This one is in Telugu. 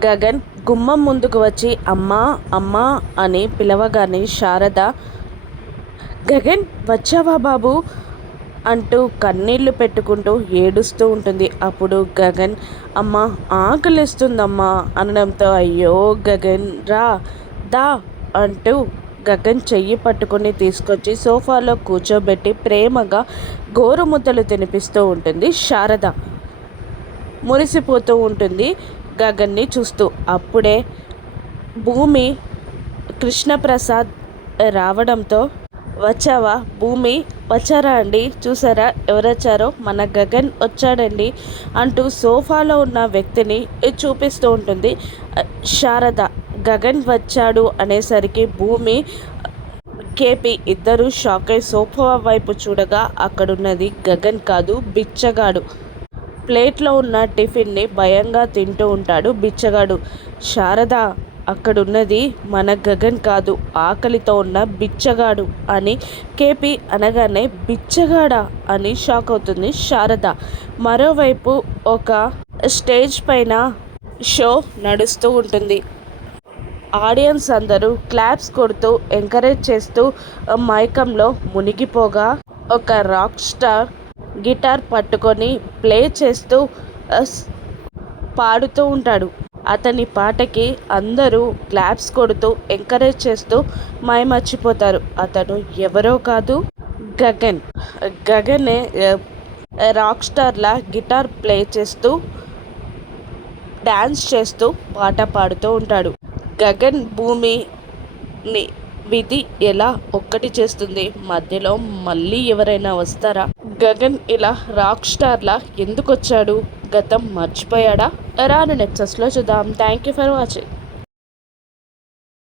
గగన్ గుమ్మం ముందుకు వచ్చి అమ్మా అమ్మా అని పిలవగానే శారద గగన్ వచ్చావా బాబు అంటూ కన్నీళ్లు పెట్టుకుంటూ ఏడుస్తూ ఉంటుంది. అప్పుడు గగన్ అమ్మ ఆకలిస్తుందమ్మా అనడంతో అయ్యో గగన్ రా దా అంటూ గగన్ చెయ్యి పట్టుకొని తీసుకొచ్చి సోఫాలో కూర్చోబెట్టి ప్రేమగా గోరుముద్దలు తినిపిస్తూ ఉంటుంది శారద. మురిసిపోతూ ఉంటుంది గగన్ని చూస్తూ. అప్పుడే భూమి కృష్ణప్రసాద్ రావడంతో వచ్చావా భూమి వచ్చారా అండి, చూసారా ఎవరొచ్చారో, మన గగన్ వచ్చాడండి అంటూ సోఫాలో ఉన్న వ్యక్తిని చూపిస్తూ ఉంటుంది శారద. గగన్ వచ్చాడు అనేసరికి భూమి కేపీ ఇద్దరు షాక్ అయి సోఫా వైపు చూడగా అక్కడున్నది గగన్ కాదు బిచ్చగాడు. ప్లేట్లో ఉన్న టిఫిన్ని భయంగా తింటూ ఉంటాడు బిచ్చగాడు. శారద అక్కడున్నది మన గగన్ కాదు ఆకలితో ఉన్న బిచ్చగాడు అని కేపీ అనగానే బిచ్చగాడా అని షాక్ అవుతుంది శారద. మరోవైపు ఒక స్టేజ్ పైన షో నడుస్తూ ఉంటుంది. ఆడియన్స్ అందరూ క్లాప్స్ కొడుతూ ఎంకరేజ్ చేస్తూ మైకంలో మునిగిపోగా ఒక రాక్ స్టార్ గిటార్ పట్టుకొని ప్లే చేస్తూ పాడుతూ ఉంటాడు. అతని పాటకి అందరూ క్లాప్స్ కొడుతూ ఎంకరేజ్ చేస్తూ మైమర్చిపోతారు. అతను ఎవరో కాదు గగన్. గగనే రాక్ స్టార్లా గిటార్ ప్లే చేస్తూ డ్యాన్స్ చేస్తూ పాట పాడుతూ ఉంటాడు. గగన్ భూమిని విధి ఎలా ఒక్కటి చేస్తుంది, మధ్యలో మళ్ళీ ఎవరైనా వస్తారా? గగన్ ఇలా రాక్ స్టార్లా ఎందుకు వచ్చాడు? గతం మర్చిపోయాడా? రాను నెక్సెస్లో చూద్దాం. Thank you for watching.